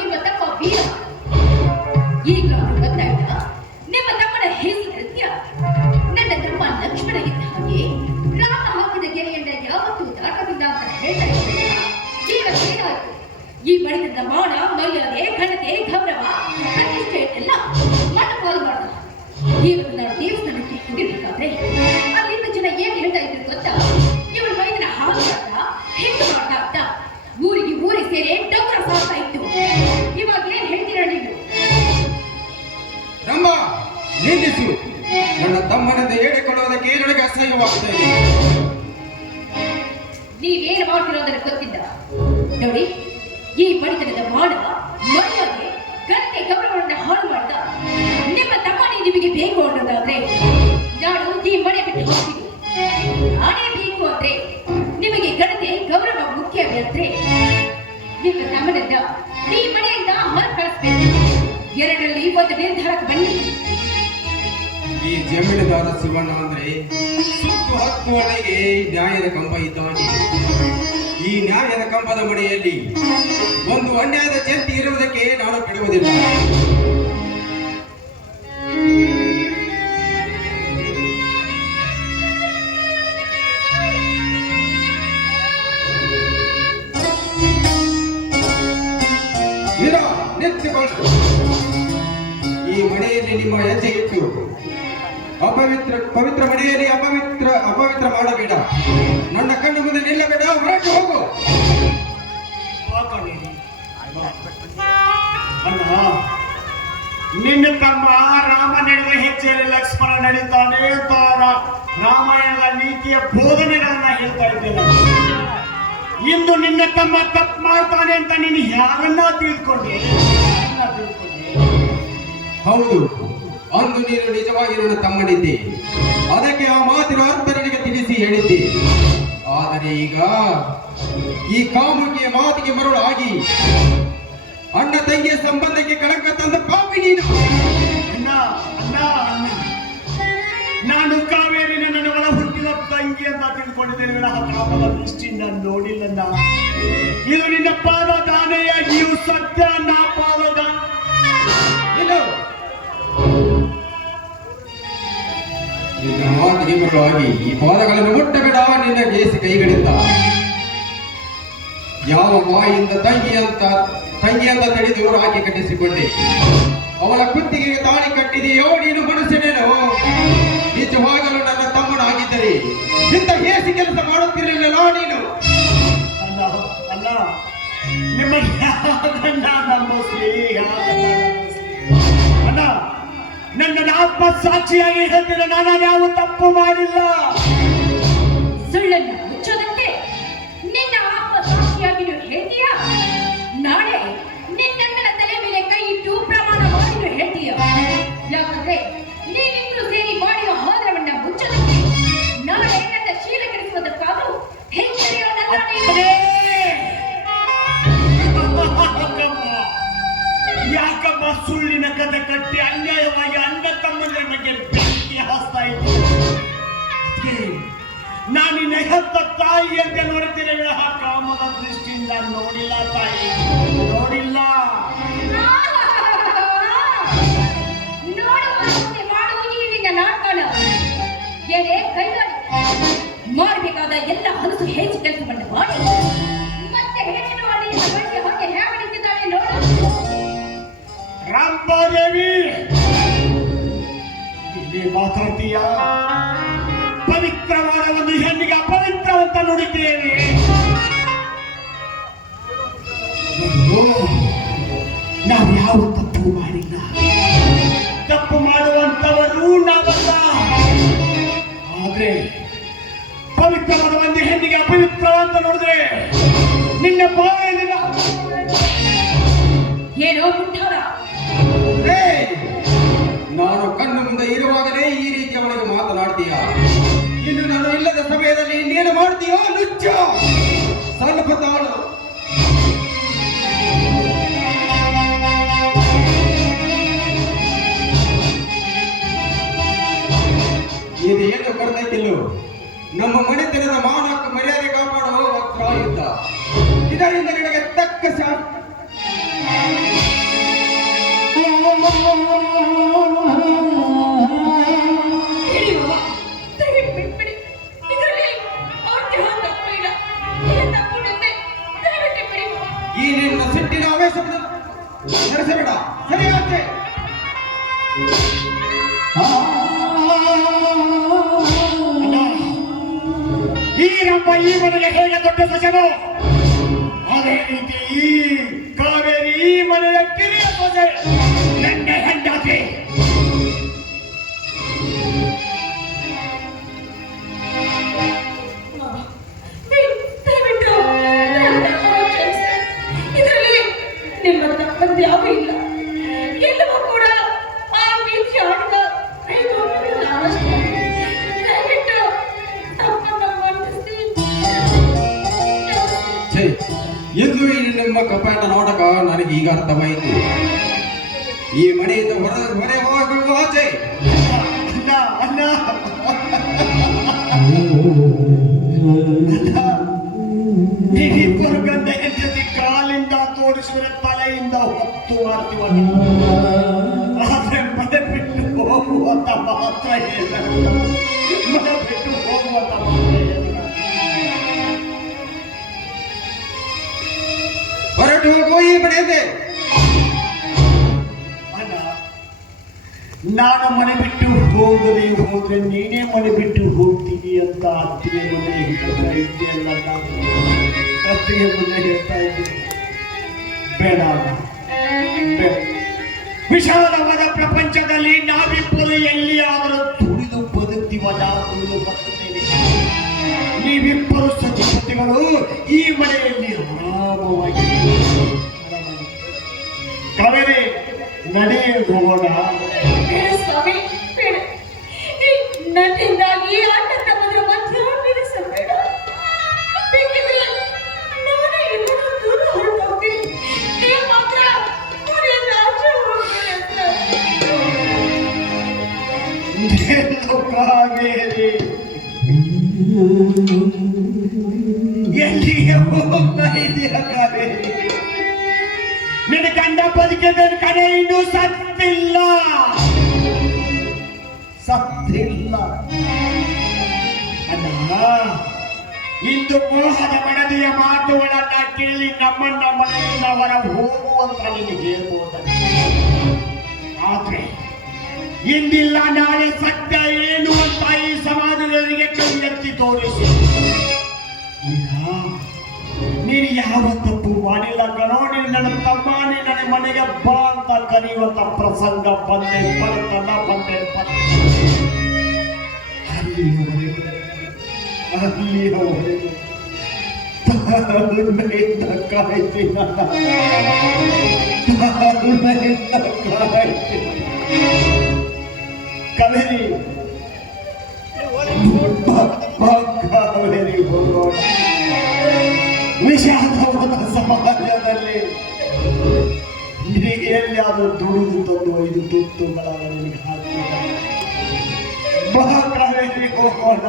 ನಿಮ್ಮ ತಮ್ಮ ವೀರ. ಈಗ ಗೊತ್ತಾಯ್ತ ನಿಮ್ಮ ತಮ್ಮನ ಹೆಸರು ನೃತ್ಯ. ನನ್ನ ತಮ್ಮ ಲಕ್ಷ್ಮಣ ಇದ್ದ ಹಾಗೆ ರಾಮ ಹಾಕಿದ ಗೆರೆಯನ್ನ ಯಾವತ್ತೂ ದಾಟದಿಂದ ಅಂತ ಹೇಳ್ತಾ ಇದ್ದ. ಜೀವಕ್ಕೇನಾಯ್ತು? ಈ ಬಡಿತದ ಮಾನ, ಮರ್ಯಾದೆ, ಘನತೆ, ಗೌರವ, ಪ್ರತಿಷ್ಠೆಯನ್ನೆಲ್ಲ ಮಣ್ಣಪಾಲು ಮಾಡಿದ. ಇವತ್ತು ನಾನು ದೇವಸ್ಥಾನಕ್ಕೆ ಹೋಗಿರ್ಬೇಕಾದ್ರೆ ಅಲ್ಲಿಂದ ಜನ ಏನ್ ಹೇಳ್ತಾ ಇದ್ರು ಗೊತ್ತಾ? ಇವಳು ಮೈದನ ಹಾಲು ಮಾಡ್ತಾ ಹಿಂಡು ಮಾಡ್ತಾ ಅಂತ ಊರಿಗೆ ಸೇರಿ ಡೊಂಗರ ಸಾಗ್ತಾ ಇತ್ತು. ಇವಾಗ ಏನ್ ಹೇಳ್ತೀರಾ ನೀವು? ರಂಭ, ನಿಲ್ಲಿಸು. ನನ್ನ ತಮ್ಮನಂದ ಹೇಳಿಕೊಳ್ಳುವುದಕ್ಕೆ ನನಗೆ ಅಸಹ್ಯವಾಗ್ತಾ ಇದೆ. ನೀವೇನು ಮಾಡ್ತಿರೋದನ್ನ ಗೊತ್ತಿಲ್ಲ ನೋಡಿ. ಈ ಬಡಿತನದ ಮಾನ, ಮರ್ಯಾದೆ, ಘನತೆ, ಗೌರವವನ್ನು ಹಾಳು ಮಾಡಿದ ನಿಮ್ಮ ತಮ್ಮನೇ ನಿಮಗೆ ಬೇಕು ಅನ್ನೋದಾದ್ರೆ ನಾನು ಈ ಮನೆ ಬಿಟ್ಟು ಹೋಗ್ತೀನಿ. ನಾನೇ ಬೇಕು ಅಂದ್ರೆ ನಿಮಗೆ ಘನತೆ, ಗೌರವ ಮುಖ್ಯವೇ ಅಂದ್ರೆ ನಿಮ್ಮ ತಮ್ಮನನ್ನ ಈ ಮನೆಯಿಂದ ಹೊರ ಕಳಿಸ್ಬೇಕು. ಎರಡರಲ್ಲಿ ಒಂದು ನಿರ್ಧಾರಕ್ಕೆ ಬನ್ನಿ. ಈ ಜಮೀನುದಾರ ಶಿವಣ್ಣ ಅಂದ್ರೆ ಸುತ್ತು ಹತ್ತುವರೆಗೆ ನ್ಯಾಯದ ಕಂಬ ಇದ್ದಾನೆ. ಈ ನ್ಯಾಯದ ಕಂಬದ ಮನೆಯಲ್ಲಿ ಒಂದು ಅನ್ಯಾಯದ ಜಂತಿ ಇರುವುದಕ್ಕೆ ನಾನು ಬಿಡುವುದಿಲ್ಲ. ನಿಂತುಕೊಂಡು ಈ ಮನೆಯಲ್ಲಿ ನಿಮ್ಮ ಹೆಜ್ಜೆ ಇಟ್ಟು ಪವಿತ್ರ ಮನೆಯಲ್ಲಿ ಅಪವಿತ್ರ ಮಾಡಬೇಡ. ನನ್ನ ಕಣ್ಣು ಮುಂದೆ ನಿಲ್ಲಬೇಡ. ಹೊರಟು ಹೋಗು. ನಿನ್ನ ತಮ್ಮ ರಾಮ ನಡೆದ ಹೆಜ್ಜೆಯಲ್ಲಿ ಲಕ್ಷ್ಮಣ ನಡೀತಾನೆ ಅಂತ ರಾಮಾಯಣದ ನೀತಿಯ ಬೋಧನೆಗಳನ್ನ ಹೇಳ್ತಾ ಇದ್ದೇನೆ. ಇಂದು ನಿನ್ನ ತಮ್ಮ ತಪ್ಪು ಮಾಡ್ತಾನೆ ಅಂತ ನೀನು ಯಾರನ್ನ ತಿಳ್ಕೊಂಡೆ? ಹೌದು, ಅಂದು ನೀನು ನಿಜವಾಗಿ ನನ್ನ ತಮ್ಮನಿದ್ದೆ. ಅದಕ್ಕೆ ಆ ಮಾತಿನ ಅರ್ಥ ನಿನಗೆ ತಿಳಿಸಿ ಹೇಳಿದ್ದೆ. ಆದರೆ ಈಗ ಈ ಕಾಮುಕಿಯ ಮಾತಿಗೆ ಮರುಳಾಗಿ ಅಣ್ಣ ತಂಗಿಯ ಸಂಬಂಧಕ್ಕೆ ಕಳಂಕ ತಂದ ಪಾಪಿ ನೀನು. ನಾನು ಕಾವೇರಿ ನನ್ನ ಒಳ ಹುಟ್ಟಿದ ತಂಗಿ ಅಂತ ತಿಳ್ಕೊಂಡಿದ್ದೇನೆ. ಕಾಮದ ದೃಷ್ಟಿಯಿಂದ ನೋಡಿಲ್ಲ. ಇದು ನಿನ್ನ ಪಾದದಾನೆಯಾಗಿಯೂ ಸತ್ಯ. ನಾ ಪಾದದಾನ ನಿನ್ನ ಮಾತಿಗೆ ಮರುಳಾಗಿ ಈ ಪಾದಗಳನ್ನು ಮುಟ್ಟಬೇಡ. ನಿನ್ನ ಕೇಸಿ ಕೈಗಳಿಂದ ಯಾವ ಮಾಯಿಂದ ತಂಗಿ ಅಂತ ತಿಳಿದು ರಾಖಿ ಕಟ್ಟಿಸಿಕೊಂಡೆ. ಅವಳ ಕುತ್ತಿಗೆಗೆ ತಾಳಿ ಕಟ್ಟಿದೆಯೋ ನೀನು ಮನುಷ್ಯನೇನೋ? ನಿಜವಾಗಲೂ ನನ್ನ ತಮ್ಮನಾಗಿದ್ದರೆ ಇಂಥ ಹೇಸಿ ಕೆಲಸ ಮಾಡುತ್ತಿರಲಿಲ್ಲ ನೀನು. ಅಲ್ಲ ನಿಮ್ಮ ಅಣ್ಣ, ನನ್ನ ಆತ್ಮ ಸಾಕ್ಷಿಯಾಗಿ ಹೇಳ್ತೀನಿ, ನಾನು ಯಾವ ತಪ್ಪು ಮಾಡಿಲ್ಲ. ಸುಳ್ಳನ್ನು ಮುಚ್ಚೋದಕ್ಕೆ ನಿನ್ನ ಆತ್ಮ ಸಾಕ್ಷಿಯಾಗಿ ನೀವು ಹೇಳ್ತೀಯಾ? ನಾಳೆ ನಿನ್ನ ತಲೆ ಮೇಲೆ ಕೈ ಇಟ್ಟು ಪ್ರಮಾಣ ಮಾಡಿ ಹೇಳ್ತೀಯ. ಯಾಕಂದ್ರೆ ನೀವಿಬ್ರು ಸೇರಿ ಮಾಡಿರೋ ಹೋದರವನ್ನ ಮುಚ್ಚೋದಕ್ಕೆ ನಾಳೆ ನನ್ನ ಶೀಲ ಕೆಡಿಸುವುದಕ್ಕಾದರೂ ಹೆಂಗರಿಯೋ ಯಾಕಮ್ಮ ಸುಳ್ಳಿನ ಕಥೆ ಕಟ್ಟಿ ಅನ್ಯಾಯವಾಗಿ ಅಣ್ಣ ತಮ್ಮನ ಬಗ್ಗೆ ಬೆಂಕಿ ಹಾಸ್ತಾ ಇದ್ದೀನಿ? ನಾನು ನಿನ್ನ ಹೆತ್ತ ತಾಯಿ ಅಂತ ನೋಡ್ತೀನಿ ವಿನಃ ಕಾಮದ ದೃಷ್ಟಿಯಿಂದ ನೋಡಿಲ್ಲ. ತಾಯಿ ನೋಡಿಲ್ಲ. ಮಾಡಬೇಕಾದ ಎಲ್ಲ ಹಲಸು ಹೆಚ್ಚು ಕೆಲಸವನ್ನು ಮಾಡಿ ಮತ್ತೆ ರಾಂಬಾದೇವಿ ಇಲ್ಲಿ ಮಾತಾಡ್ತೀಯ? ಪವಿತ್ರವಾದ ಒಂದು ಹೆಣ್ಣಿಗೆ ಅಪವಿತ್ರವಂತ ನುಡಿತೇನೆ. ನಾವು ಯಾವ ತಪ್ಪು ಮಾಡಿಲ್ಲ. ತಪ್ಪು ಮಾಡುವಂತವರು ನಾವಲ್ಲ. ಆದ್ರೆ ಪವಿತ್ರವಾದ ಒಂದು ಹೆಣ್ಣಿಗೆ ಅಪವಿತ್ರವಂತ ನೋಡಿದ್ರೆ ನಿನ್ನ ಬಾಯಲ್ಲಿ ಏನೋ ಮುಟ್ಟಾರ. ನಾನು ಕಣ್ಣು ಮುಂದೆ ಇರುವಾಗಲೇ ಈ ರೀತಿ ಅವನಿಗೆ ಮಾತನಾಡ್ತೀಯ. ಇನ್ನು ನಾನು ಇಲ್ಲದ ಸಮಯದಲ್ಲಿ ಇನ್ನೇನು ಮಾಡ್ತೀಯೋ? ಲುಚ್ಚ, ಸ್ವಲ್ಪ ತಾಳು. ಇದೇನು ಬರ್ತೈತಿಲ್ಲೋ? ನಮ್ಮ ಮನೆತನದ ಮಾನಕ್ಕೆ ಮರ್ಯಾದೆ ಕಾಪಾಡುವ ವಕ್ರಾಯುದ್ಧ. ಇದರಿಂದ ನಿನಗೆ ತಕ್ಕ ಹೇಳಿ ಮಾವ, ದಯವಿಟ್ಟು ಬಿಟ್ಬಿಡಿ. ಇದರಲ್ಲಿ ಅವ್ರ್ದು ಯಾವ ತಪ್ಪು ಇಲ್ಲ. ಈ ತಪ್ಪು ನಂದೇ. ದಯವಿಟ್ಟು ಬಿಡಿ ಮಾವ. ಈ ನಿನ್ನ ಸಿಟ್ಟಿನ ಆವೇಶವನ್ನು ನಡೆಸಬೇಡ. ಸರಿಯಾಚೆ ಈ ನಮ್ಮ ಈ ಮನೆಗೆ ಹೇಗೆ ದೊಡ್ಡ ಸೊಸೆನೋ ಅದೇ ರೀತಿ ಈ ಕಾವೇರಿ ಈ ಮನೆಯ ಕಿರಿಯ ಸೊಸೆ ನನ್ನ ಹೆಂಡತಿ. ಮಾವ, ದಯವಿಟ್ಟು ಕ್ಷಮಿಸಿ. ಇದರಲ್ಲಿ ನಿಮ್ಮ ತಪ್ಪದ್ದು ಯಾವೂ ಇಲ್ಲ. ಎಲ್ಲವೂ ಕೂಡ ಆ ರೀತಿ ಆಡಿದ ನಾವಷ್ಟೇ. ದಯವಿಟ್ಟು ತಪ್ಪನ್ನು ಮನ್ನಿಸಿ. ಛೇ, ಎಂದು ಈ ನಿಮ್ಮ ಕಪಾಟ ನಾಟಕ ನನಗೆ ಈಗ ಅರ್ಥವಾಯಿತು. ಈ ಮನೆಯಿಂದ ಹೊರೆ ಹೋಗುವ ಆಚೆ. ಅಣ್ಣ ಅಣ್ಣ ನೀವಿಬ್ಬರು ಗಂಡ ಹೆಂಡತಿ ಕಾಲಿಂದ ತೋರಿಸಿದರೆ ತಲೆಯಿಂದ ಹೊತ್ತು ಮಾಡ್ತೀವಲ್ಲ. ಆದ್ರೆ ಮನೆ ಬಿಟ್ಟು ಹೋಗುವಂತ ಮಾತ್ರ ಇಲ್ಲ. ಮನೆ ಬಿಟ್ಟು ಹೋಗುವಂತ ಮಾತ್ರ ಇಲ್ಲ. ಹೊರಟು ಹೋಗುವ ಈ ಮನೆಯಂತೆ. ಅಣ್ಣ, ನಾನು ಮನೆ ಬಿಟ್ಟು ಹೋದ್ರೆ ನೀನೇ ಮನೆ ಬಿಟ್ಟು ಹೋಗ್ತೀನಿ ಅಂತ ಅತ್ತಿಗೆ ಮುಂದೆ ಹೇಳ್ತಾ ಇದ್ದೀಯಲ್ಲ. ಅತ್ತಿಗೆ ಮುಂದೆ ಹೇಳ್ತಾ ಇದ್ದೀನಿ. ಬೇಡ ಅಣ್ಣ, ಬೇಡ. ವಿಶಾಲವಾದ ಪ್ರಪಂಚದಲ್ಲಿ ನಾವಿಬ್ಬರು ಎಲ್ಲಿಯಾದರೂ ತುಳಿದು ಬದುಕ್ತೀವಲ್ಲ, ತುಳಿದು ಬದುಕ್ತೇವೆ. ನೀವಿಬ್ಬರು ಸಚಿವತಿಗಳು ಈ ಮನೆಯಲ್ಲಿ ಆರಾಮವಾಗಿ ಕಾವೇರಿ ನಡೆ ಹೋಗೋಣ. ಬೇಡ ಸ್ವಾಮಿ, ಬೇಡ. ಈ ನನ್ನಿಂದಾಗಿ ಅಣ್ಣ ತಮ್ಮಂದಿರ ಮಧ್ಯ ನಿಲ್ಲಿಸಬೇಡ. ಬೇಕಿದ್ರೆ ನಾನೇ ಎಲ್ಲರೂ ದೂರ ಹೊರಟೋಗ್ತೀನಿ. ನೀವು ಮಾತ್ರ ಮನೆಯಿಂದ ಆಚೆ ಹೋಗ್ಬೇಡಿ ಅಂತ. ಎಲ್ಲೋ ಕಾವೇರಿ ಎಲ್ಲಿಗೆ ಹೋಗ್ತಾ ಇದೆಯಾ ಕಾವೇರಿ? ನಿನ್ನ ಗಂಡ ಬದುಕಿದ ಕಡೆ ಇನ್ನೂ ಸತ್ತಿಲ್ಲ. ಅಣ್ಣ, ಇಂದು ಮೋಹದ ಮಡದಿಯ ಮಾತುಗಳನ್ನ ಕೇಳಿ ನಮ್ಮನ್ನ ಮನೆಯಿಂದ ಹೊರ ಹೋಗುವಂತ ನಿನಗೆ ಹೇಳ್ಬೋದ. ಆದ್ರೆ ಇಂದಿಲ್ಲ ನಾಳೆ ಸತ್ಯ ಏನು ಅಂತ ಈ ಸಮಾಜದವರಿಗೆ ಕೈ ಎತ್ತಿ ತೋರಿಸಿ. ನೀನು ಯಾವ ತಪ್ಪು ಮಾಡಿಲ್ಲ ಕಣೋ. ನೀನು ನನ್ನ ತಮ್ಮ, ನೀನು ನನ್ನ ಮನೆಗೆ ಬಾ ಅಂತ ಕರೆಯುವಂತ ಪ್ರಸಂಗ ಬಂದೆ ಬರ್ತಲ್ಲ. ಅಲ್ಲಿಯವರೆಗೂ ತಾಳ್ಮೆಯಿಂದ ಕಾಯ್ತೀನಿ. ಕಾವೇರಿ ಕಾವೇರಿ ಹೋಗೋಣ. ವಿಷಾದವಾದ ಸಮಾಜದಲ್ಲಿ ನಿನಗೆ ಎಲ್ಲಿಯಾದರೂ ದುಡಿದು ತಂದು 5 ತುತ್ತುಗಳನ್ನು ನಿನಗೆ ಹಾಕ್ತಾರೆ. ಬಾ ಕಾವೇರಿ ಹೋಗೋಣ.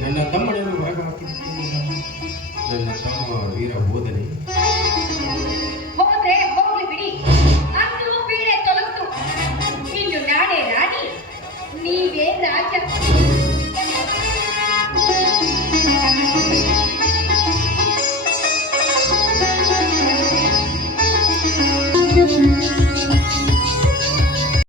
ನನ್ನ ತಮ್ಮನನ್ನು ಹೊರಗೆ ಹಾಕಿದ್ದೇನೆ. ನನ್ನ ತಮ್ಮ ವೀರ ಹೋದನೆ. ಹೋದ್ರೆ ಹೋಗ್ಲಿ ಬಿಡಿ. ಅಂದು ಬೀಳೆ ತೊಲಗ್ತು. ಇನ್ನು ನಾನೇ ರಾಣಿ, ನೀವೇ ರಾಜ.